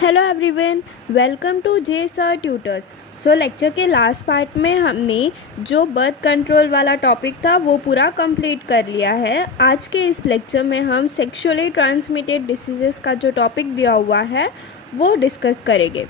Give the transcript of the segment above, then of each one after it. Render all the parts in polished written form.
Hello everyone, welcome to J sir tutors. Lecture के last part में हमने जो बर्थ कंट्रोल वाला टॉपिक था वो पूरा कंप्लीट कर लिया है। आज के इस लेक्चर में हम सेक्सुअली ट्रांसमिटेड डिसीज़ेस का जो टॉपिक दिया हुआ है वो डिस्कस करेंगे।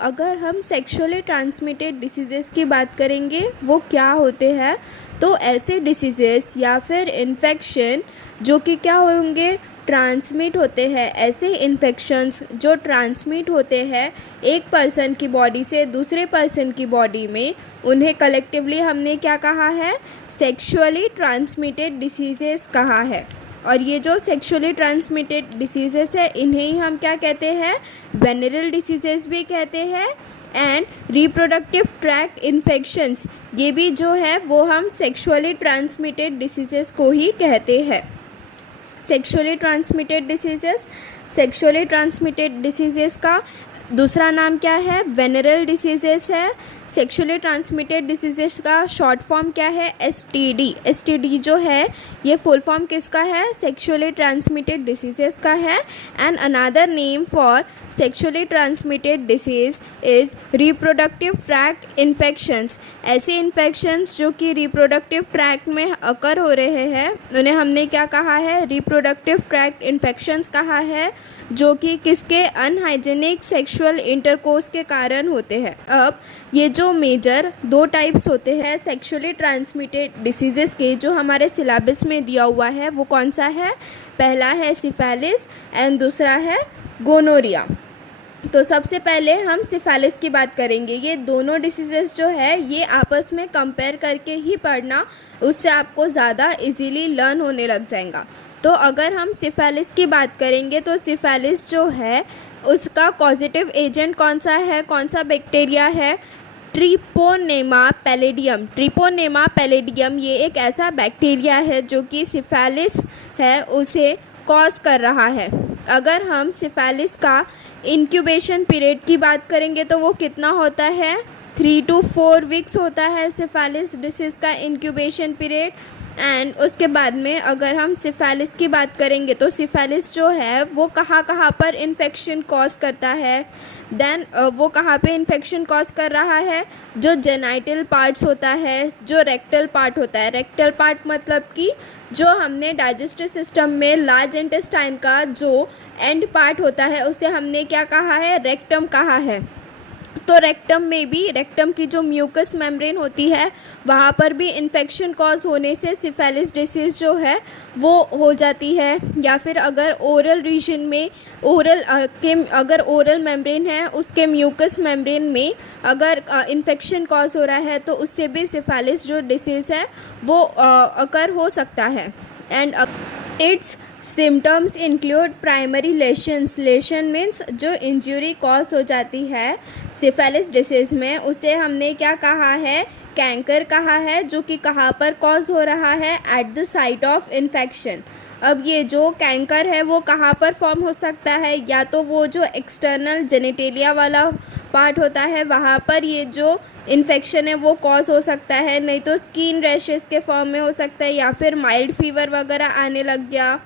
अगर हम सेक्सुअली ट्रांसमिटेड डिसीज़ेस की बात करेंगे वो क्या होते हैं, तो ऐसे डिसीज़ेस या फिर इन्फेक्शन जो कि क्या होंगे, ट्रांसमिट होते हैं। ऐसे इन्फेक्शंस जो ट्रांसमिट होते हैं एक पर्सन की बॉडी से दूसरे पर्सन की बॉडी में, उन्हें कलेक्टिवली हमने क्या कहा है, सेक्सुअली ट्रांसमिटेड डिसीज़ेस कहा है। और ये जो सेक्सुअली ट्रांसमिटेड डिसीज़ेस है इन्हें ही हम क्या कहते हैं, वेनरल डिसीज़ेस भी कहते हैं। एंड रिप्रोडक्टिव ट्रैक्ट इन्फेक्शंस, ये भी जो है वो हम सेक्सुअली ट्रांसमिटेड डिसीज़ेस को ही कहते हैं। सेक्सुअली ट्रांसमिटेड डिसीज़ेस का दूसरा नाम क्या है, वेनरल डिसीज़ेस है। सेक्सुअली ट्रांसमिटेड डिसीज़ेस का शॉर्ट फॉर्म क्या है, एसटीडी। एसटीडी जो है ये फुल फॉर्म किसका है, सेक्सुअली ट्रांसमिटेड डिसीज़ेस का है। And another name for sexually transmitted disease is reproductive tract infections. ऐसे इन्फेक्शंस जो कि रिप्रोडक्टिव ट्रैक्ट में अकर हो रहे हैं उन्हें हमने क्या कहा है, रिप्रोडक्टिव ट्रैक्ट इन्फेक्शंस कहा है, जो कि किसके, अनहाइजेनिक सेक्सुअल इंटरकोर्स के कारण होते हैं। अब ये जो मेजर दो टाइप्स होते हैं सेक्सुअली ट्रांसमिटेड डिसीज़ेस के, जो हमारे सिलेबस में दिया हुआ है वो कौन सा है, पहला है सिफिलिस एंड दूसरा है गोनोरिया। तो सबसे पहले हम सिफिलिस की बात करेंगे। ये दोनों डिसीज़ेस जो है ये आपस में कंपेयर करके ही पढ़ना, उससे आपको ज़्यादा इजीली लर्न होने लग जाएगा। तो अगर हम सिफिलिस की बात करेंगे तो सिफिलिस जो है उसका पॉजिटिव एजेंट कौन सा है, कौन सा बैक्टीरिया है, ट्रिपोनेमा पैलिडियम। ट्रिपोनेमा पैलिडियम ये एक ऐसा बैक्टीरिया है जो कि सिफिलिस है उसे कॉज कर रहा है। अगर हम सिफिलिस का इंक्यूबेशन पीरियड की बात करेंगे तो वो कितना होता है, 3 to 4 वीक्स होता है सिफिलिस डिसीज़ का इंक्यूबेशन पीरियड। एंड उसके बाद में अगर हम सिफिलिस की बात करेंगे तो सिफिलिस जो है वो कहाँ कहाँ पर इन्फेक्शन कॉज करता है, देन वो कहाँ पे इन्फेक्शन कॉज कर रहा है, जो जेनाइटल पार्ट्स होता है, जो रेक्टल पार्ट होता है। रेक्टल पार्ट मतलब कि जो हमने डाइजेस्टिव सिस्टम में लार्ज इंटेस्टाइन का जो एंड पार्ट होता है उसे हमने क्या कहा है, रेक्टम कहा है। तो रेक्टम में भी, रेक्टम की जो म्यूकस मेम्ब्रेन होती है वहाँ पर भी इन्फेक्शन कॉज होने से सिफिलिस डिसीज़ जो है वो हो जाती है। या फिर अगर ओरल रीजन में, अगर ओरल मेम्ब्रेन है उसके म्यूकस मेम्ब्रेन में अगर इन्फेक्शन कॉज हो रहा है तो उससे भी सिफिलिस जो डिसीज़ है वो अकर हो सकता है। And its symptoms include primary lesions. Lesion means जो इंजरी कॉज हो जाती है सिफिलिस डिसीज़ में, उसे हमने क्या कहा है, कैंकर कहा है, जो कि कहाँ पर कॉज हो रहा है, eight the site of infection. अब ये जो कैंकर है वो कहाँ पर फॉर्म हो सकता है, या तो वो जो एक्सटर्नल जेनिटेलिया वाला पार्ट होता है वहाँ पर ये जो इन्फेक्शन है वो कॉज हो सकता है, नहीं तो स्किन रैशेस के फॉर्म में हो सकता है, या फिर माइल्ड फीवर वगैरह आने लग गया,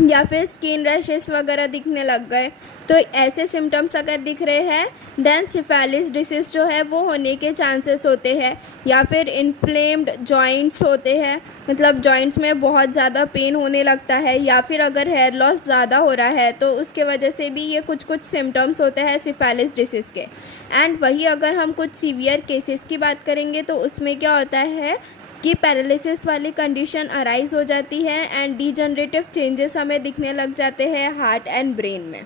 या फिर स्किन रैशेस वगैरह दिखने लग गए। तो ऐसे सिम्टम्स अगर दिख रहे हैं देन सिफिलिस डिसीज़ जो है वो होने के चांसेस होते हैं। या फिर इन्फ्लेम्ड जॉइंट्स होते हैं, मतलब जॉइंट्स में बहुत ज़्यादा पेन होने लगता है, या फिर अगर हेयर लॉस ज़्यादा हो रहा है तो उसके वजह से भी ये कुछ सिम्टम्स होते हैं सिफिलिस डिसीज़ के। एंड वही अगर हम कुछ सीवियर केसेस की बात करेंगे तो उसमें क्या होता है कि पैरालिसिस वाली कंडीशन अराइज हो जाती है एंड डीजनरेटिव चेंजेस हमें दिखने लग जाते हैं हार्ट एंड ब्रेन में।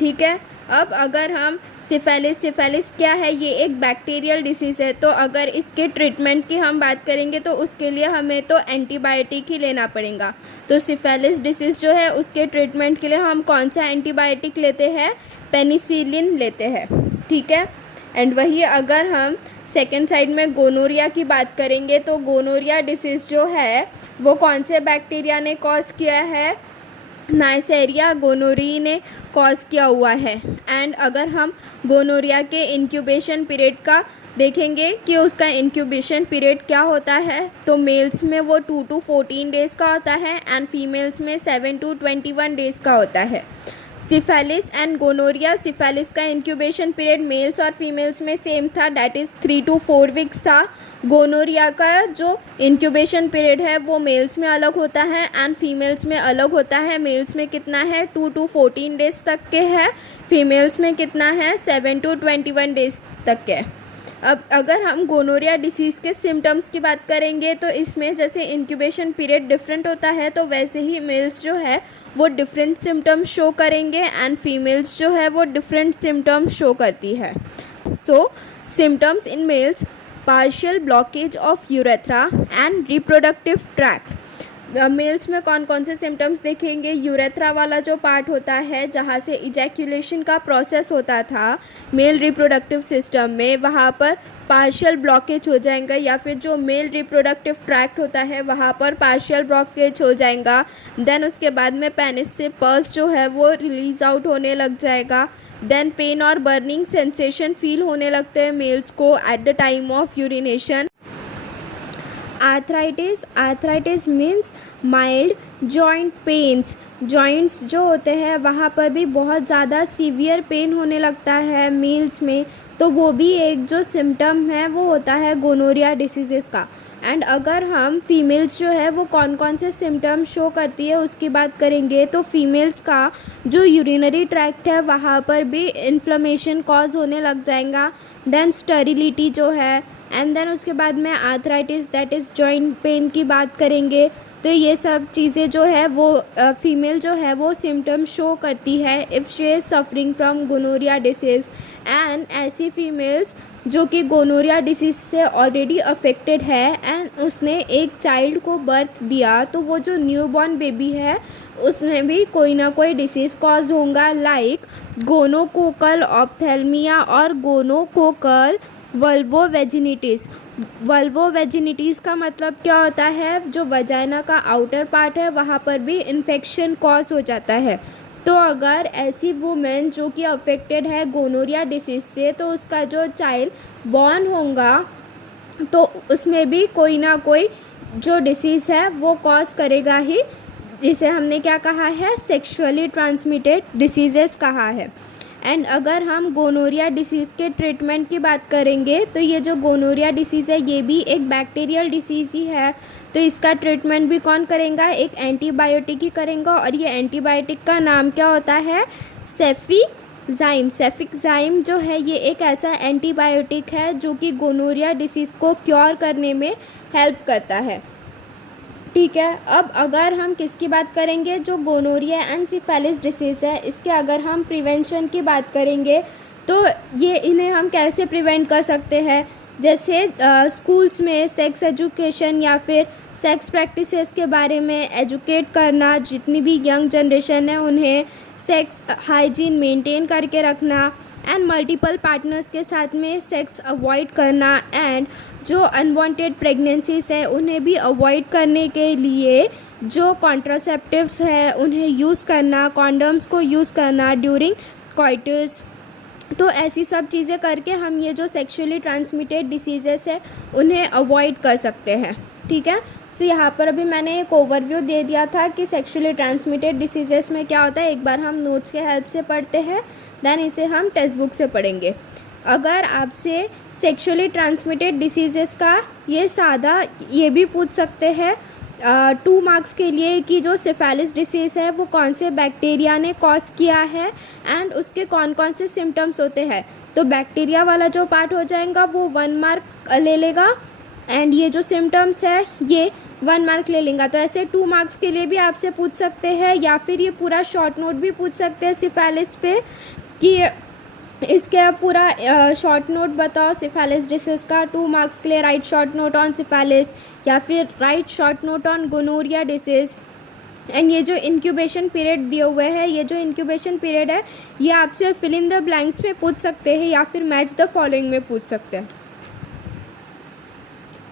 ठीक है। अब अगर हम सिफिलिस क्या है, ये एक बैक्टीरियल डिसीज़ है, तो अगर इसके ट्रीटमेंट की हम बात करेंगे तो उसके लिए हमें तो एंटीबायोटिक ही लेना पड़ेगा। तो सिफिलिस डिसीज़ जो है उसके ट्रीटमेंट के लिए हम कौन सा एंटीबायोटिक लेते हैं, पेनिसिलिन लेते हैं। ठीक है। एंड वही अगर हम सेकेंड साइड में गोनोरिया की बात करेंगे तो गोनोरिया डिसीज़ जो है वो कौन से बैक्टीरिया ने कॉज किया है, नाइसेरिया गोनोरी ने कॉज किया हुआ है। एंड अगर हम गोनोरिया के इंक्यूबेशन पीरियड का देखेंगे कि उसका इंक्यूबेशन पीरियड क्या होता है, तो मेल्स में वो 2 to 14 डेज़ का होता है एंड फीमेल्स में 7 to 21 डेज़ का होता है। सिफेलिस एंड गोनोरिया, सिफेलिस का इंक्यूबेशन पीरियड मेल्स और फीमेल्स में सेम था, डैट इज़ 3 to 4 वीक्स था। गोनोरिया का जो इंक्यूबेशन पीरियड है वो मेल्स में अलग होता है एंड फीमेल्स में अलग होता है। मेल्स में कितना है 2 to 14 डेज तक के है, फीमेल्स में कितना है 7 to 21 डेज तक के। अब अगर हम गोनोरिया डिसीज़ के सिम्टम्स की बात करेंगे तो इसमें जैसे इंक्यूबेशन पीरियड डिफरेंट होता है तो वैसे ही मेल्स जो है वो डिफरेंट सिम्टम्स शो करेंगे एंड फीमेल्स जो है वो डिफरेंट सिम्टम्स शो करती है। So symptoms in males: partial blockage of urethra and reproductive tract. Males में कौन कौन से सिम्टम्स देखेंगे? यूरेथ्रा वाला जो पार्ट होता है जहाँ से इजैक्यूलेशन का प्रोसेस होता था मेल रिप्रोडक्टिव सिस्टम में, वहाँ पर पार्शियल ब्लॉकेज हो जाएगा, या फिर जो मेल रिप्रोडक्टिव ट्रैक्ट होता है वहाँ पर पार्शियल ब्लॉकेज हो जाएगा। देन उसके बाद में पेनिस से पस जो है वो रिलीज आउट होने लग जाएगा। देन पेन और बर्निंग सेंसेशन फील होने लगते हैं मेल्स को at the time of urination. Arthritis means mild joint pains. Joints जो होते हैं वहाँ पर भी बहुत ज़्यादा सीवियर पेन होने लगता है मेल्स में, तो वो भी एक जो सिम्टम है वो होता है गोनोरिया डिसीज़ का। एंड अगर हम फीमेल्स जो है वो कौन कौन से सिम्टम्स शो करती है उसकी बात करेंगे तो फीमेल्स का जो यूरिनरी ट्रैक्ट है वहाँ पर भी इन्फ्लेमेशन कॉज होने लग जाएगा। देन स्टेरिलिटी जो है, एंड देन उसके बाद में arthritis that is joint pain की बात करेंगे। तो ये सब चीज़ें जो है वो फीमेल जो है वो सिम्टम शो करती है if she is suffering from gonorrhoea disease. And ऐसी फीमेल्स जो कि गोनोरिया डिसीज़ से ऑलरेडी अफेक्टेड है एंड उसने एक चाइल्ड को बर्थ दिया, तो वो जो न्यूबॉर्न बेबी है उसमें भी कोई ना कोई डिसीज़ कॉज होगा, लाइक गोनोकोकल ऑप्थेल्मिया और गोनोकोकल वल्वोवेजिनिटिस। वल्वोवेजिनिटिस का मतलब क्या होता है? जो वजाइना का आउटर पार्ट है वहाँ पर भी इन्फेक्शन कॉज हो जाता है। तो अगर ऐसी वुमेन जो कि अफेक्टेड है गोनोरिया डिसीज़ से तो उसका जो चाइल्ड बॉर्न होगा तो उसमें भी कोई ना कोई जो डिसीज़ है वो कॉज करेगा ही, जिसे हमने क्या कहा है? सेक्सुअली ट्रांसमिटेड डिसीज़ेस कहा है। एंड अगर हम गोनोरिया डिसीज़ के ट्रीटमेंट की बात करेंगे तो ये जो गोनोरिया डिसीज़ है ये भी एक बैक्टीरियल डिसीज़ ही है, तो इसका ट्रीटमेंट भी कौन करेगा? एक एंटीबायोटिक ही करेगा, और ये एंटीबायोटिक का नाम क्या होता है? सेफिक्साइम। सेफिक्साइम जो है ये एक ऐसा एंटीबायोटिक है जो कि गोनोरिया डिसीज़ को क्योर करने में हेल्प करता है। ठीक है, अब अगर हम किसकी बात करेंगे? जो गोनोरिया एंड सिफेलिस डिसीज़ है इसके अगर हम प्रिवेंशन की बात करेंगे तो ये इन्हें हम कैसे प्रिवेंट कर सकते हैं? जैसे स्कूल्स में सेक्स एजुकेशन या फिर सेक्स प्रैक्टिसेस के बारे में एजुकेट करना, जितनी भी यंग जनरेशन है उन्हें सेक्स हाइजीन मेंटेन करके रखना, एंड मल्टीपल पार्टनर्स के साथ में सेक्स अवॉइड करना, एंड जो अनवांटेड प्रेगनेंसीज है उन्हें भी अवॉइड करने के लिए जो कॉन्ट्रासेप्टिव्स है उन्हें यूज़ करना, कॉन्डम्स को यूज़ करना ड्यूरिंग कॉइटस। तो ऐसी सब चीज़ें करके हम ये जो सेक्सुअली ट्रांसमिटेड डिसीज़ेस है उन्हें अवॉइड कर सकते हैं। ठीक है, सो यहाँ पर अभी मैंने एक ओवरव्यू दे दिया था कि सेक्सुअली ट्रांसमिटेड डिसीज़ेस में क्या होता है। एक बार हम नोट्स के हेल्प से पढ़ते हैं, देन इसे हम टेक्स्ट बुक से पढ़ेंगे। अगर आपसे सेक्सुअली ट्रांसमिटेड डिसीज़ेस का ये भी पूछ सकते हैं 2 मार्क्स के लिए कि जो सिफेलिस डिसीज़ है वो कौन से बैक्टीरिया ने कॉज किया है एंड उसके कौन कौन से सिम्टम्स होते हैं, तो बैक्टीरिया वाला जो पार्ट हो जाएगा वो 1 मार्क ले लेगा एंड ये जो सिम्टम्स है ये 1 मार्क ले लेगा। तो ऐसे 2 मार्क्स के लिए भी आपसे पूछ सकते हैं, या फिर ये पूरा शॉर्ट नोट भी पूछ सकते हैं सिफेलिस पे कि इसके पूरा शॉर्ट नोट बताओ सिफेलिस डिसीज़ का। 2 मार्क्स के लिए write short note on syphilis या फिर write short note on gonorrhoea disease. And ये जो इंक्यूबेशन पीरियड दिए हुए हैं, ये जो इंक्यूबेशन पीरियड है ये आपसे फिल इन द ब्लैंक्स में पूछ सकते हैं या फिर मैच द फॉलोइंग में पूछ सकते हैं।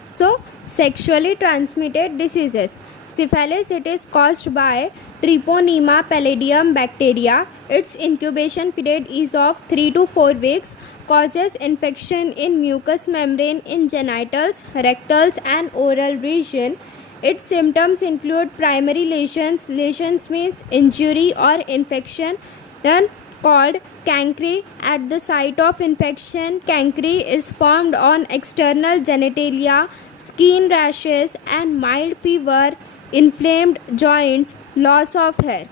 So, sexually transmitted diseases. Syphilis, it is caused by Treponema pallidum bacteria. Its incubation period is of 3 to 4 weeks. Causes infection in mucous membrane in genitals, rectals and oral region. Its symptoms include primary lesions. Lesions means injury or infection. then called cankry. At the site of infection, cankry is formed on external genitalia, skin rashes and mild fever, inflamed joints, loss of hair.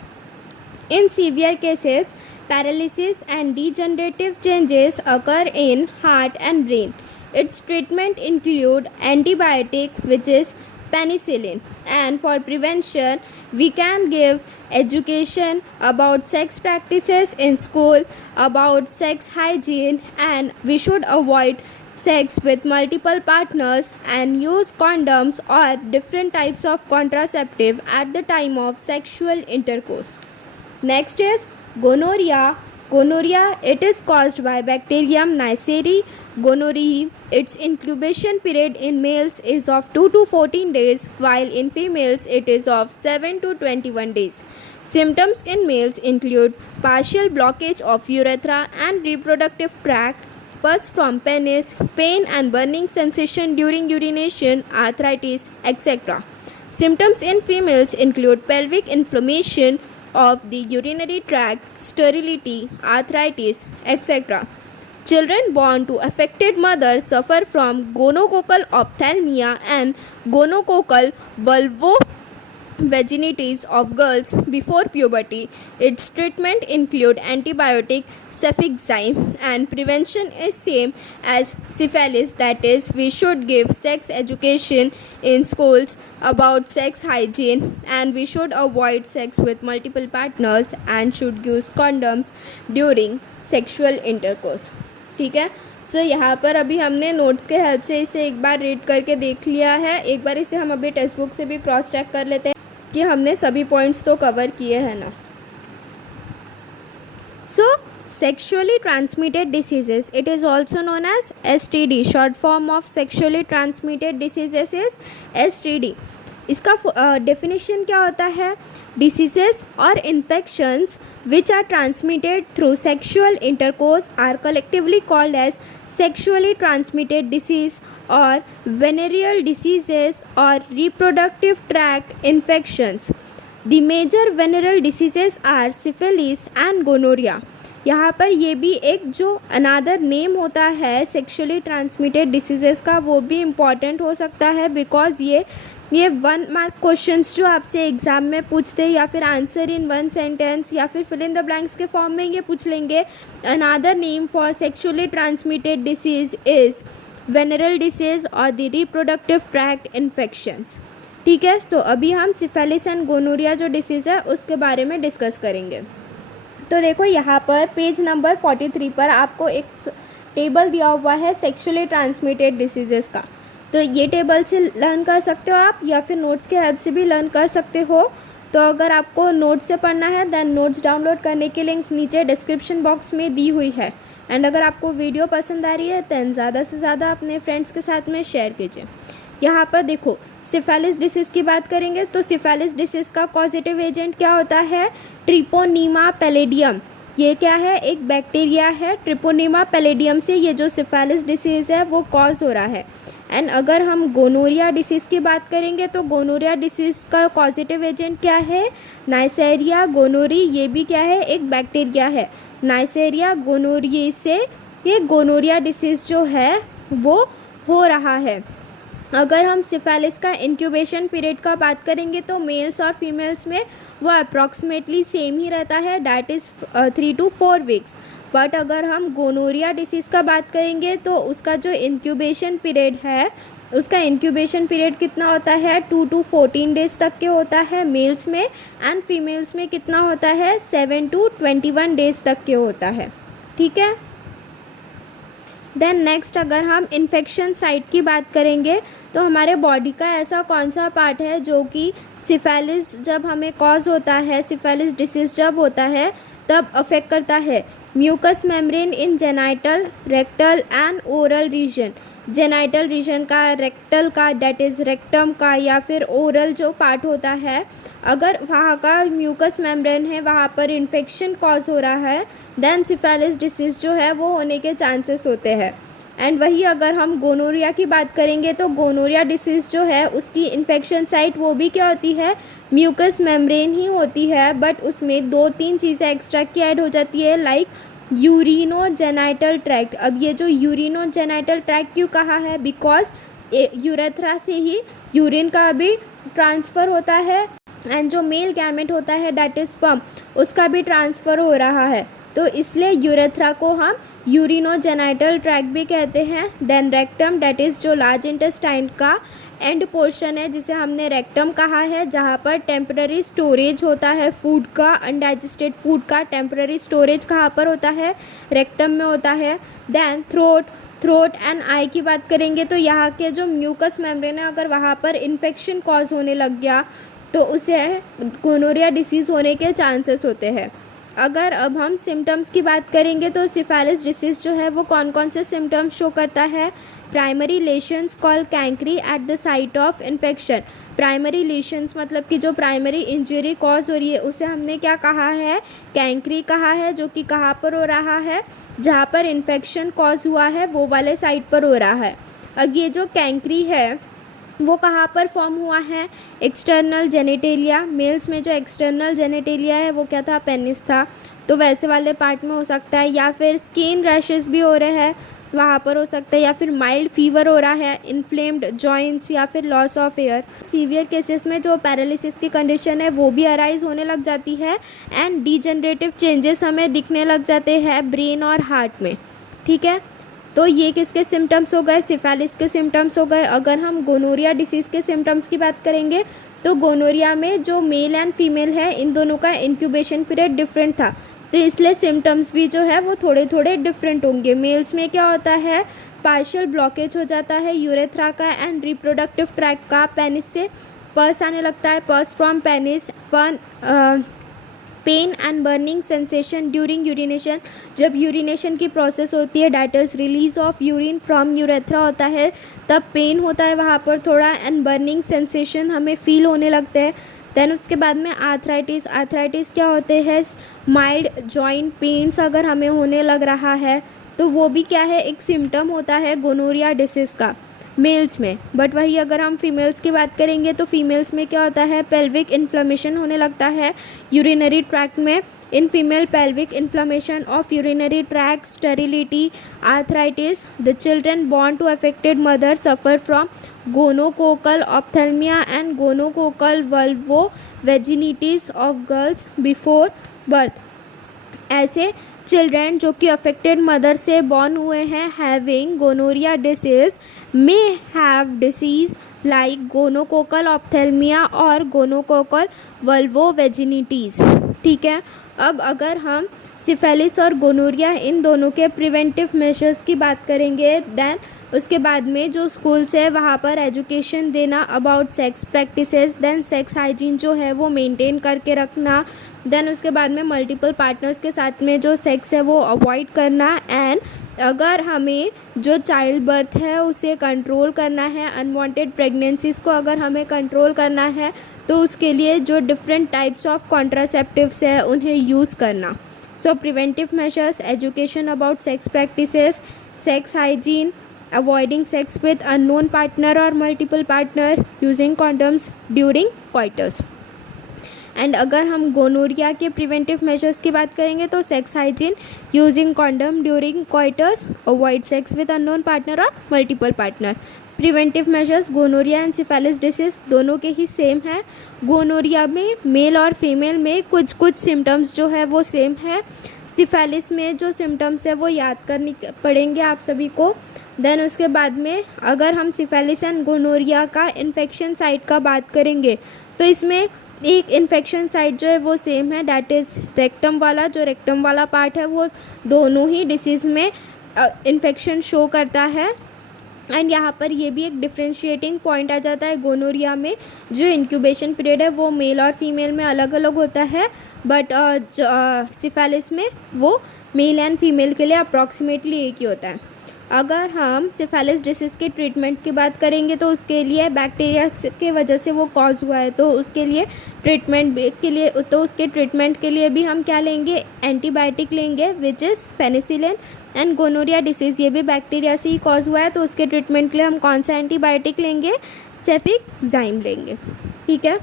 In severe cases, paralysis and degenerative changes occur in heart and brain. Its treatment include antibiotic, which is penicillin, and for prevention we can give education about sex practices in school, about sex hygiene, and we should avoid sex with multiple partners and use condoms or different types of contraceptive at the time of sexual intercourse. Next is gonorrhea. Gonorrhea, it is caused by bacterium Neisseria gonorrhoeae. Its incubation period in males is of 2 to 14 days, while in females it is of 7 to 21 days. Symptoms in males include partial blockage of urethra and reproductive tract, pus from penis, pain and burning sensation during urination, arthritis, etc. Symptoms in females include pelvic inflammation of the urinary tract, sterility, arthritis, etc. Children born to affected mothers suffer from gonococcal ophthalmia and gonococcal vulvovaginitis of girls before puberty. Its treatment include antibiotic, cefixime, and prevention is same as syphilis, that is we should give sex education in schools about sex hygiene, and we should avoid sex with multiple partners and should use condoms during sexual intercourse. ठीक है, सो यहाँ पर अभी हमने notes के help से इसे एक बार रीड करके देख लिया है. एक बार इसे हम अभी टेक्स्ट बुक से भी क्रॉस चेक कर लेते हैं कि हमने सभी पॉइंट्स तो कवर किए हैं ना. सो sexually transmitted diseases, it is also known as STD. short form of sexually transmitted diseases is STD. इसका डेफिनेशन क्या होता है? डिसीजेस और infections which are transmitted through sexual intercourse are collectively called as sexually transmitted disease or venereal diseases or reproductive tract infections. The major venereal diseases are syphilis and gonorrhea. यहाँ पर ये भी एक जो अनादर नेम होता है sexually transmitted diseases का, वो भी इम्पॉर्टेंट हो सकता है बिकॉज ये 1 मार्क क्वेश्चंस जो आपसे एग्ज़ाम में पूछते हैं या फिर आंसर इन 1 सेंटेंस या फिर फिल इन द ब्लैंक्स के फॉर्म में ये पूछ लेंगे. अनादर name for sexually transmitted disease is venereal disease और द रिप्रोडक्टिव ट्रैक्ट इन्फेक्शंस. ठीक है, सो अभी हम सिफिलिस एंड गोनोरिया जो डिसीज़ है उसके बारे में डिस्कस करेंगे. तो देखो यहाँ पर पेज नंबर 43 पर आपको एक टेबल दिया हुआ है सेक्शुअली ट्रांसमिटेड डिसीजेस का. तो ये टेबल से लर्न कर सकते हो आप या फिर नोट्स के हेल्प से भी लर्न कर सकते हो. तो अगर आपको नोट्स से पढ़ना है देन नोट्स डाउनलोड करने की लिंक नीचे डिस्क्रिप्शन बॉक्स में दी हुई है. एंड अगर आपको वीडियो पसंद आ रही है दैन ज़्यादा से ज़्यादा अपने फ्रेंड्स के साथ में शेयर कीजिए. यहाँ पर देखो सिफिलिस डिसीज़ की बात करेंगे तो सिफिलिस डिसीज़ का पॉजिटिव एजेंट क्या होता है? ट्रिपोनीमा पैलेडियम. ये क्या है? एक बैक्टीरिया है. ट्रिपोनीमा पैलेडियम से ये जो सिफिलिस डिसीज़ है वो कॉज हो रहा है. एंड अगर हम गोनोरिया डिसीज़ की बात करेंगे तो गोनोरिया डिसीज़ का पॉजिटिव एजेंट क्या है? नाइसेरिया गोनोरी. ये भी क्या है? एक बैक्टीरिया है. नाइसेरिया गोनोरिया से ये गोनोरिया डिसीज़ जो है वो हो रहा है. अगर हम सिफिलिस का इंक्यूबेशन पीरियड का बात करेंगे तो मेल्स और फीमेल्स में वो अप्रॉक्सीमेटली सेम ही रहता है, that is 3 to 4 weeks. But अगर हम गोनोरिया डिसीज़ का बात करेंगे तो उसका जो इंक्यूबेशन पीरियड है उसका इंक्यूबेशन पीरियड कितना होता है? 2 to 14 डेज़ तक के होता है मेल्स में, एंड फीमेल्स में कितना होता है? 7 to 21 डेज़ तक के होता है. ठीक है. देन नेक्स्ट अगर हम इन्फेक्शन साइट की बात करेंगे तो हमारे बॉडी का ऐसा कौन सा पार्ट है जो कि सिफिलिस जब हमें कॉज होता है, सिफिलिस डिसीज़ जब होता है तब अफेक्ट करता है? Mucus membrane in genital, rectal and oral region. Genital region का, रेक्टल का डैट इज़ रेक्टम का, या फिर ओरल जो पार्ट होता है, अगर वहाँ का म्यूकस मेम्ब्रेन है वहाँ पर इन्फेक्शन कॉज हो रहा है देन सिफिलिस डिसीज़ जो है वो होने के चांसेस होते हैं. एंड वही अगर हम गोनोरिया की बात करेंगे तो गोनोरिया डिसीज़ जो है उसकी इन्फेक्शन साइट वो भी क्या होती है, म्यूकस मेम्ब्रेन ही होती है, बट उसमें 2-3 चीज़ें एक्स्ट्रा की ऐड हो जाती है, लाइक यूरिनोजेनाइटल ट्रैक्ट। अब ये जो यूरिनोजेनाइटल ट्रैक्ट क्यों कहा है, बिकॉज यूरेथ्रा से ही यूरिन का भी ट्रांसफ़र होता है एंड जो मेल गैमेट होता है दैट इज़ स्पर्म, उसका भी ट्रांसफ़र हो रहा है, तो इसलिए यूरेथ्रा को हम यूरिनोजेनाइटल ट्रैक्ट भी कहते हैं। देन रेक्टम, दैट इज़ जो लार्ज इंटेस्टाइन का एंड पोर्शन है जिसे हमने रेक्टम कहा है, जहाँ पर टेम्पररी स्टोरेज होता है फूड का, अनडाइजेस्टेड फूड का टेम्पररी स्टोरेज कहाँ पर होता है, रेक्टम में होता है। देन थ्रोट एंड आई की बात करेंगे तो यहाँ के जो म्यूकस मेम्ब्रेन है अगर वहाँ पर इन्फेक्शन कॉज होने लग गया तो उसे गोनोरिया डिसीज़ होने के चांसेस होते हैं। अगर अब हम सिम्टम्स की बात करेंगे तो सिफालिस डिसीज़ जो है वो कौन कौन से सिम्टम्स शो करता है, primary lesions call chancre at the site of infection. Primary lesions मतलब कि जो प्राइमरी इंजरी कॉज हो रही है उसे हमने क्या कहा है, कैंक्री कहा है, जो कि कहाँ पर हो रहा है, जहाँ पर इन्फेक्शन कॉज हुआ है वो वाले साइट पर हो रहा है। अब ये जो कैंक्री है वो कहाँ पर फॉर्म हुआ है, एक्सटर्नल जेनिटेलिया। मेल्स में जो एक्सटर्नल जेनिटेलिया है वो क्या था, पेनिस था, तो वैसे वाले पार्ट में हो सकता है, या फिर स्किन रैशेस भी हो रहे हैं तो वहाँ पर हो सकता है, या फिर माइल्ड फीवर हो रहा है, इन्फ्लेम्ड जॉइंट्स या फिर loss of air. Severe cases में जो पैरालिसिस की कंडीशन है वो भी अराइज होने लग जाती है एंड डीजनरेटिव चेंजेस हमें दिखने लग जाते हैं ब्रेन और हार्ट में। ठीक है, तो ये किसके सिम्टम्स हो गए, सिफालिस के सिम्टम्स हो गए। अगर हम गोनोरिया डिसीज़ के सिम्टम्स की बात करेंगे तो गोनोरिया में जो मेल एंड फीमेल है इन दोनों का इंक्यूबेशन पीरियड डिफरेंट था, तो इसलिए सिम्टम्स भी जो है वो थोड़े थोड़े डिफरेंट होंगे। मेल्स में क्या होता है, पार्शियल ब्लॉकेज हो जाता है यूरेथ्रा का एंड रिप्रोडक्टिव ट्रैक्ट का, पेनिस से पस आने लगता है, pus from penis, pain and burning sensation during urination. जब यूरिनेशन की प्रोसेस होती है that is release of urine from urethra होता है, तब पेन होता है वहाँ पर थोड़ा एंड बर्निंग सेंसेशन हमें फील होने लगते हैं। देन उसके बाद में आर्थराइटिस क्या होते हैं, माइल्ड जॉइंट पेन्स अगर हमें होने लग रहा है तो वो भी क्या है, एक सिम्टम होता है गोनोरिया डिसीज़ का मेल्स में। बट वही अगर हम फीमेल्स की बात करेंगे तो फीमेल्स में क्या होता है, पेल्विक इन्फ्लेमेशन होने लगता है यूरिनरी ट्रैक्ट में। In female pelvic inflammation of urinary tract, sterility, arthritis, the children born to affected mother suffer from gonococcal ophthalmia and gonococcal vulvovaginitis of girls before birth. ऐसे children जो कि affected mother से born हुए हैं having gonorrhoea disease may have disease like gonococcal ophthalmia और gonococcal vulvovaginitis. ठीक है, अब अगर हम सिफेलिस और गोनोरिया इन दोनों के प्रिवेंटिव मेजर्स की बात करेंगे, देन उसके बाद में जो स्कूल्स है वहाँ पर एजुकेशन देना about sex practices, then sex hygiene जो है वो मेंटेन करके रखना, देन उसके बाद में मल्टीपल पार्टनर्स के साथ में जो सेक्स है वो अवॉइड करना, एंड अगर हमें जो चाइल्ड बर्थ है उसे कंट्रोल करना है, अनवांटेड प्रेगनेंसीज़ को अगर हमें कंट्रोल करना है तो उसके लिए जो डिफरेंट टाइप्स ऑफ कॉन्ट्रासेप्टिव्स है उन्हें यूज़ करना। So preventive measures, education about sex practices, sex hygiene, avoiding sex with unknown partner और multiple partner, using condoms during quarters. And अगर हम गोनोरिया के प्रिवेंटिव मेजर्स की बात करेंगे तो sex hygiene, using condom during quarters, avoid sex with unknown partner और multiple partner. Preventive measures gonorrhoea and syphilis disease दोनों के ही सेम है। गोनोरिया में मेल और फीमेल में कुछ कुछ सिम्टम्स जो है वो सेम है। सिफेलिस में जो सिम्टम्स है वो याद करनी पड़ेंगे आप सभी को। देन उसके बाद में अगर हम सिफेलिस एंड गोनोरिया का इन्फेक्शन साइट का बात करेंगे तो इसमें एक इन्फेक्शन साइट जो है वो सेम है, डैट इज़ रेक्टम वाला। जो रेक्टम वाला पार्ट है वो दोनों ही डिसीज़ में इन्फेक्शन शो करता है। एंड यहाँ पर ये भी एक डिफ्रेंशिएटिंग पॉइंट आ जाता है, गोनोरिया में जो इंक्यूबेशन पीरियड है वो मेल और फीमेल में अलग अलग होता है, बट सिफेलिस में वो मेल एंड फीमेल के लिए अप्रॉक्सीमेटली एक ही होता है। अगर हम सिफेलिस डिसीज़ के ट्रीटमेंट की बात करेंगे तो उसके लिए बैक्टीरिया के वजह से वो कॉज हुआ है, तो उसके लिए उसके ट्रीटमेंट के लिए भी हम क्या लेंगे, एंटीबायोटिक लेंगे which is penicillin. And gonorrhoea disease ये भी बैक्टीरिया से ही कॉज हुआ है, तो उसके ट्रीटमेंट के लिए हम कौन सा एंटीबायोटिक लेंगे, सेफिक्साइम लेंगे। ठीक है।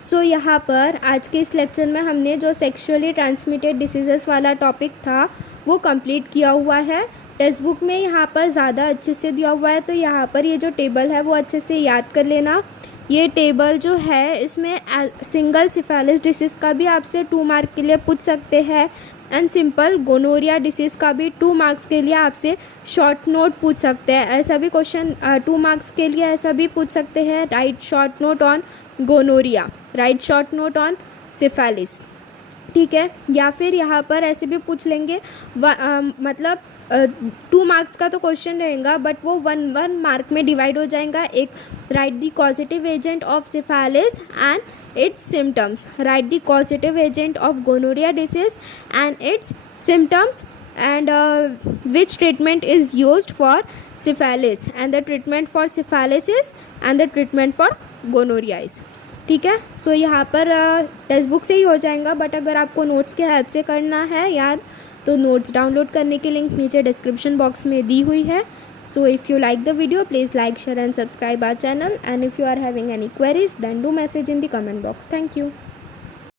सो यहाँ पर आज के इस लेक्चर में हमने जो सेक्सुअली ट्रांसमिटेड डिसीज़ेस वाला टॉपिक था वो कंप्लीट किया हुआ है। टेक्स्ट बुक में यहाँ पर ज़्यादा अच्छे से दिया हुआ है, तो यहाँ पर ये जो टेबल है वो अच्छे से याद कर लेना। ये टेबल जो है इसमें सिंगल सिफेलिस डिसीज़ का भी आपसे 2 मार्क के लिए पूछ सकते हैं, एंड सिंपल गोनोरिया डिसीज़ का भी 2 मार्क्स के लिए आपसे शॉर्ट नोट पूछ सकते हैं। ऐसा भी क्वेश्चन 2 मार्क्स के लिए ऐसा भी पूछ सकते हैं, write short note on gonorrhoea, write short note on syphilis. ठीक है। या फिर यहाँ पर ऐसे भी पूछ लेंगे मतलब 2 मार्क्स का तो क्वेश्चन रहेगा बट वो 1 मार्क में डिवाइड हो जाएगा। एक write the causative agent of syphilis and its symptoms, write the causative agent of gonorrhoea disease and its symptoms, and which treatment is used for syphilis, and the treatment for syphilis is and the treatment for gonorrhea is। ठीक है। सो यहाँ पर text book से ही हो जाएगा, but अगर आपको notes के हेल्प से करना है याद, तो नोट्स डाउनलोड करने की लिंक नीचे डिस्क्रिप्शन बॉक्स में दी हुई है। So if you like the video please like, share and subscribe our channel, and if you are having any queries then do message in the comment box. Thank you.